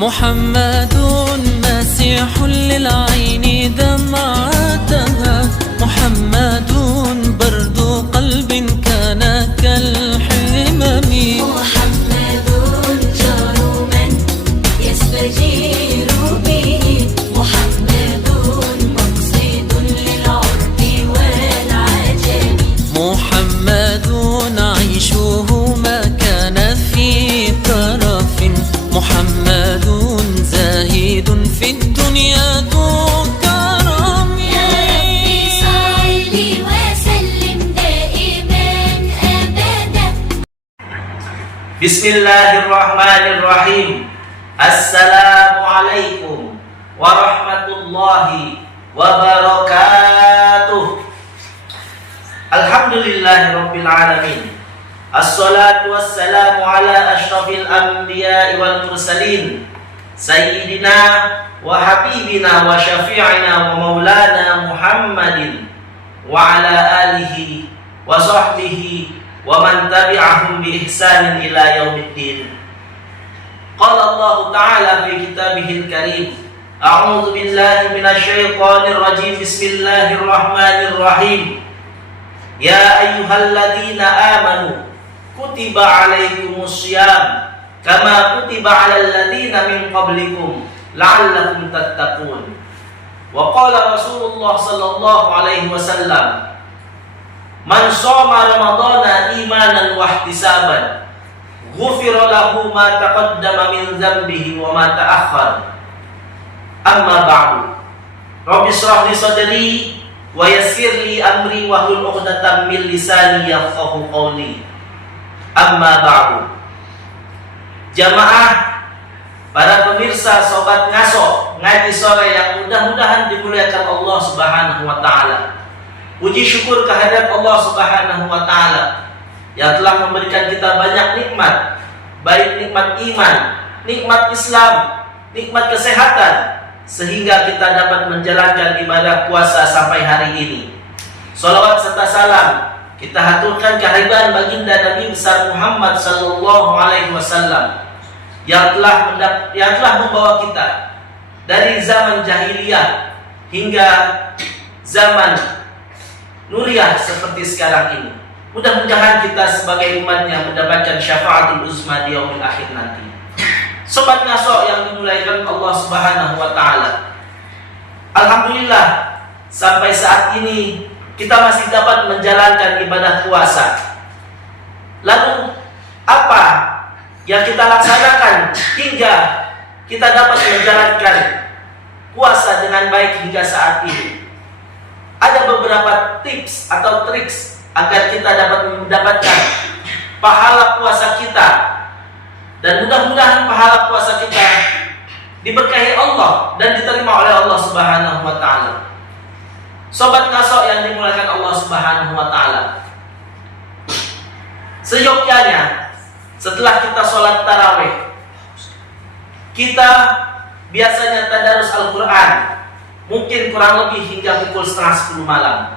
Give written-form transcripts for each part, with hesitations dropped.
محمد مسيح للعين دمعتها، محمد برد قلب كان كالحمم، محمد جار من يستجير به، محمد مقصد للعرب والعجم، محمد عيشه ما كان في ترف، محمد زاهد في الدنيا ذو كرم. يا ربي صل وسلم دائما أبدا. بسم الله الرحمن الرحيم. السلام عليكم ورحمة الله وبركاته. Alhamdulillahi Rabbil Alamin. Assalatu wassalamu ala ashrafil anbiya'i wal mursalin, Sayyidina wa habibina wa syafi'ina wa maulana Muhammadin wa ala alihi wa sahbihi wa man tabi'ahum bi ihsanin ila yaumiddin. Qala Allah Ta'ala fi kitabihil karim, a'udzu billahi minasy syaithanir rajim. Bismillahirrahmanirrahim. Ya ayyuhalladzina amanu kutiba alaikumus syiyam kama kutiba alal ladzina min qablikum la'allakum tattaqun. Wa qala Rasulullah sallallahu alaihi wasallam, man shoma ramadhana imanan wa ihtisaban ghufira lahu ma taqaddama min dhanbihi wa ma ta'akhkhar. Amma ba'du. Rabbi shrah li sadri wa yassir li amri wa hlul 'uqdatam min lisani yafqahu qawli. Amma ba'du. Jamaah, para pemirsa sobat ngaso ngaji sore yang mudah-mudahan dimuliakan Allah Subhanahu wa taala. Puji syukur kehadirat Allah Subhanahu wa taala yang telah memberikan kita banyak nikmat, baik nikmat iman, nikmat Islam, nikmat kesehatan, sehingga kita dapat menjalankan ibadah puasa sampai hari ini. Salawat serta salam kita haturkan kehadiran baginda Nabi besar Muhammad sallallahu alaihi wasallam yang telah membawa kita dari zaman jahiliyah hingga zaman nuriyah seperti sekarang ini. Mudah-mudahan kita sebagai umatnya mendapatkan syafaatul uzma di yaumil akhir nanti. Sobat ngaso yang dimuliakan Allah Subhanahu wa taala, alhamdulillah sampai saat ini kita masih dapat menjalankan ibadah puasa. Lalu apa yang kita laksanakan hingga kita dapat menjalankan puasa dengan baik hingga saat ini? Ada beberapa tips atau triks agar kita dapat mendapatkan pahala puasa kita, dan mudah-mudahan pahala puasa kita diberkahi Allah dan diterima oleh Allah Subhanahu wa taala. Sobat ngaso yang dimuliakan Allah Subhanahu wa taala, seyogyanya setelah kita sholat tarawih, kita biasanya tadarus Al-Quran mungkin kurang lebih hingga pukul 9:30 malam.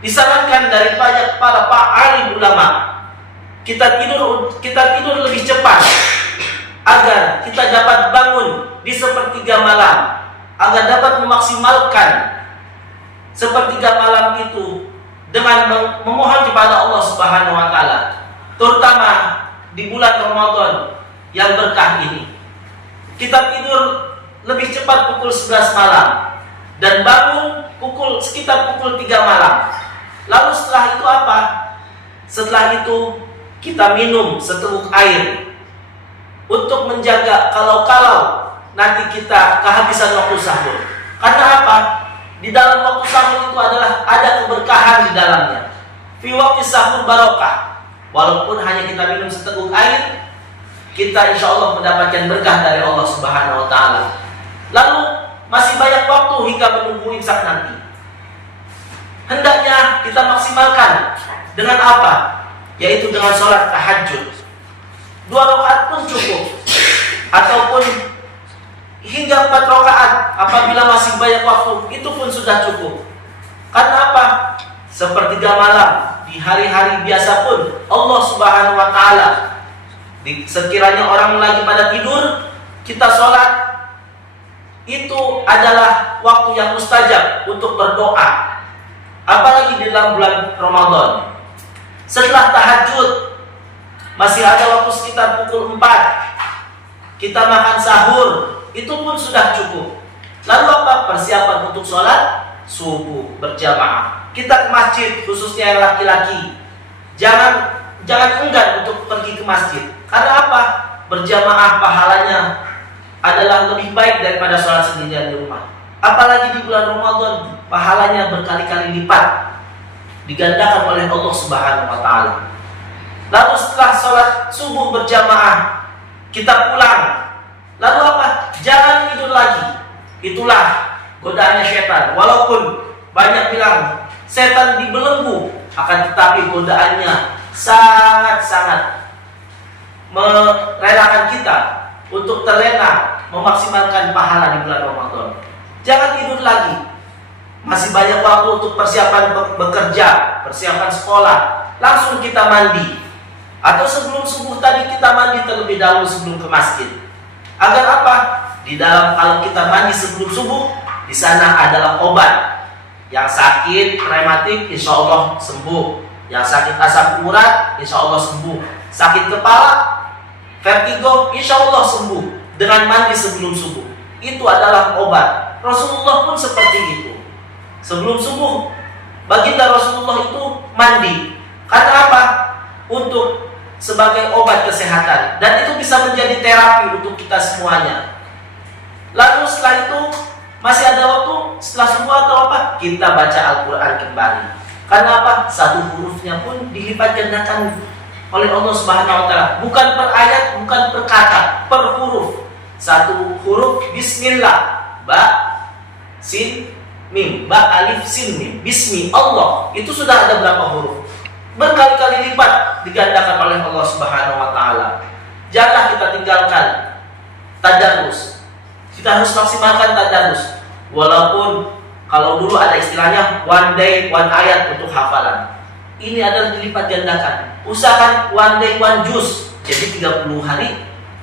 Disarankan dari banyak para alim ulama, kita tidur lebih cepat agar kita dapat bangun di sepertiga malam, agar dapat memaksimalkan sepertiga malam itu dengan memohon kepada Allah Subhanahu wa taala, terutama di bulan Ramadan yang berkah ini. Kita tidur lebih cepat pukul 11 malam dan bangun sekitar pukul 3 malam. Lalu setelah itu apa? Setelah itu kita minum seteguk air untuk menjaga kalau nanti kita kehabisan waktu sahur. Karena apa? Di dalam waktu sahur itu adalah ada keberkahan di dalamnya. Fi waqti sahur barokah. Walaupun hanya kita minum seteguk air, kita insya Allah mendapatkan berkah dari Allah Subhanahu wa taala. Lalu masih banyak waktu hingga menunggu imsak nanti. Hendaknya kita maksimalkan dengan apa? Yaitu dengan sholat tahajud. 2 rakaat pun cukup, ataupun hingga 4 rakaat apabila masih banyak waktu, itu pun sudah cukup. Karena apa? Sepertiga malam di hari-hari biasa pun Allah Subhanahu wa taala, sekiranya orang lagi pada tidur, kita sholat itu adalah waktu yang mustajab untuk berdoa, apalagi di dalam bulan Ramadan. Setelah tahajud masih ada waktu sekitar pukul 4, kita makan sahur, itu pun sudah cukup. Lalu apa? Persiapan untuk sholat subuh berjamaah. Kita ke masjid, khususnya yang laki-laki, jangan enggan untuk pergi ke masjid. Karena apa? Berjamaah pahalanya adalah lebih baik daripada sholat sendirian di rumah. Apalagi di bulan Ramadan, pahalanya berkali-kali lipat digandakan oleh Allah Subhanahu wa Ta'ala. Lalu setelah sholat subuh berjamaah, kita pulang. Lalu apa? Jangan tidur lagi. Itulah godaannya setan. Walaupun banyak bilang setan dibelenggu, akan tetapi godaannya sangat-sangat merelakan kita untuk terlena memaksimalkan pahala di bulan Ramadan. Jangan tidur lagi. Masih banyak waktu untuk persiapan bekerja, persiapan sekolah. Langsung kita mandi. Atau sebelum subuh tadi kita mandi terlebih dahulu sebelum ke masjid. Agar apa? Di dalam kalau kita mandi sebelum subuh, di sana adalah obat. Yang sakit rematik insya Allah sembuh. Yang sakit asam urat insya Allah sembuh. Sakit kepala, vertigo insya Allah sembuh dengan mandi sebelum subuh. Itu adalah obat. Rasulullah pun seperti itu. Sebelum subuh, baginda Rasulullah itu mandi. Karena apa? Untuk sebagai obat kesehatan. Dan itu bisa menjadi terapi untuk kita semuanya. Lalu setelah itu masih ada waktu setelah subuh atau apa? Kita baca Al-Quran kembali. Karena apa? Satu hurufnya pun dilipat gandakan oleh Allah Subhanahu wa Ta'ala. Bukan per ayat, bukan per kata, per huruf. Satu huruf Bismillah, ba, sin, mim, ba, alif, sin, mim. Bismi Allah. Itu sudah ada berapa huruf? Berkali-kali lipat digandakan oleh Allah Subhanahu wa Ta'ala. Janganlah kita tinggalkan tadarus. Kita harus maksimalkan tadarus. Walaupun kalau dulu ada istilahnya one day one ayat untuk hafalan. Ini adalah dilipat gandakan. Usahakan one day one juz. Jadi 30 hari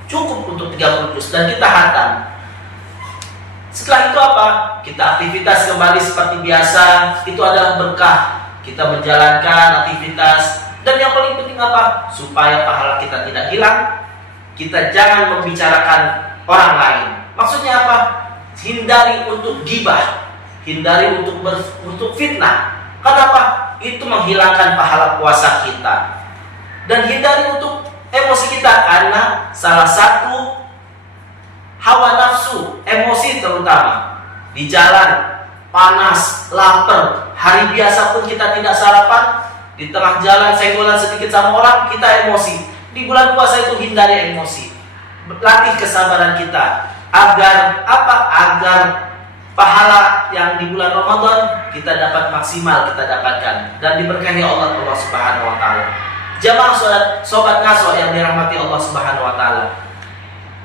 cukup untuk 30 juz dan kita hatam. Setelah itu apa? Kita aktivitas kembali seperti biasa. Itu adalah berkah. Kita menjalankan aktivitas. Dan yang paling penting apa? Supaya pahala kita tidak hilang, kita jangan membicarakan orang lain. Maksudnya apa? Hindari untuk gibah, hindari untuk fitnah. Kenapa? Itu menghilangkan pahala puasa kita. Dan hindari untuk emosi kita, karena salah satu hawa nafsu, emosi terutama di jalan panas, lapar, hari biasa pun kita tidak sarapan, di tengah jalan senggolan sedikit sama orang kita emosi. Di bulan puasa itu hindari emosi, latih kesabaran kita agar apa? Agar pahala yang di bulan Ramadan kita dapat maksimal kita dapatkan dan diberkahi Allah Subhanahu wa Ta'ala. Jamaah sobat ngaso yang dirahmati Allah Subhanahu wa Ta'ala.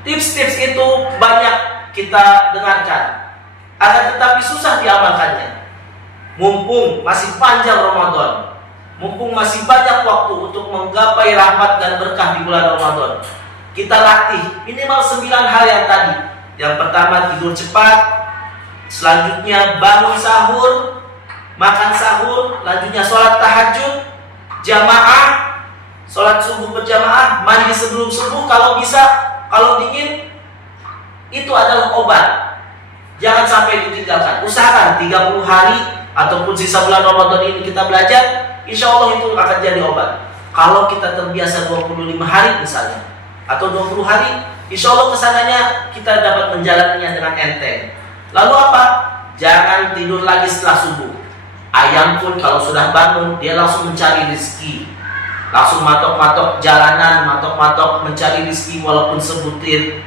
Tips-tips itu banyak kita dengarkan, akan tetapi susah diamalkannya. Mumpung masih panjang Ramadan, mumpung masih banyak waktu untuk menggapai rahmat dan berkah di bulan Ramadan, kita latih minimal 9 hal yang tadi. Yang pertama, tidur cepat. Selanjutnya bangun sahur, makan sahur. Lanjutnya sholat tahajud, jamaah, sholat subuh berjamaah, mandi sebelum subuh kalau bisa. Kalau dingin, itu adalah obat. Jangan sampai ditinggalkan. Usahakan 30 hari ataupun sisa bulan Ramadan ini kita belajar, insya Allah itu akan jadi obat. Kalau kita terbiasa 25 hari misalnya, atau 20 hari, insya Allah kesananya kita dapat menjalaninya dengan enteng. Lalu apa? Jangan tidur lagi setelah subuh. Ayam pun kalau sudah bangun, dia langsung mencari rezeki. Langsung matok-matok jalanan, matok-matok mencari rezeki walaupun sebutir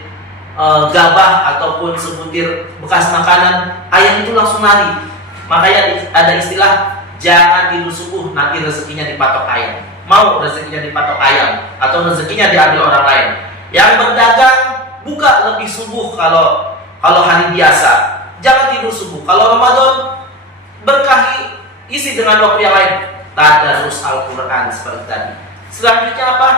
gabah ataupun sebutir bekas makanan, ayam itu langsung lari. Makanya ada istilah, jangan tidur subuh, nanti rezekinya dipatok ayam. Mau rezekinya dipatok ayam atau rezekinya diambil orang lain. Yang berdagang buka lebih subuh kalau hari biasa. Jangan tidur subuh. Kalau Ramadan berkahi, isi dengan waktu yang lain. Tadarus Al-Quran seperti tadi. Selanjutnya apa?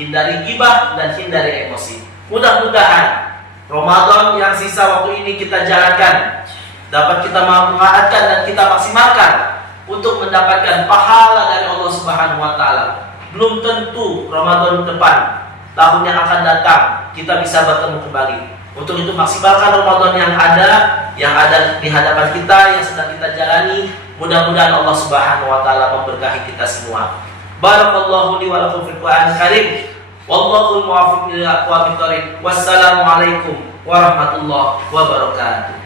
Hindari gibah dan hindari emosi. Mudah-mudahan Ramadan yang sisa waktu ini kita jalankan, dapat kita manfaatkan dan kita maksimalkan untuk mendapatkan pahala dari Allah Subhanahu wa taala. Belum tentu Ramadan depan, tahun yang akan datang, kita bisa bertemu kembali. Untuk itu maksimalkan Ramadan yang ada di hadapan kita, yang sedang kita jalani. Mudah-mudahan Allah Subhanahu wa taala memberkahi kita semua. Barakallahu li wa lakum fil Qur'anil Karim. Wallahu muwaffiq ila aqwamit thoriq. Wassalamualaikum warahmatullahi wabarakatuh.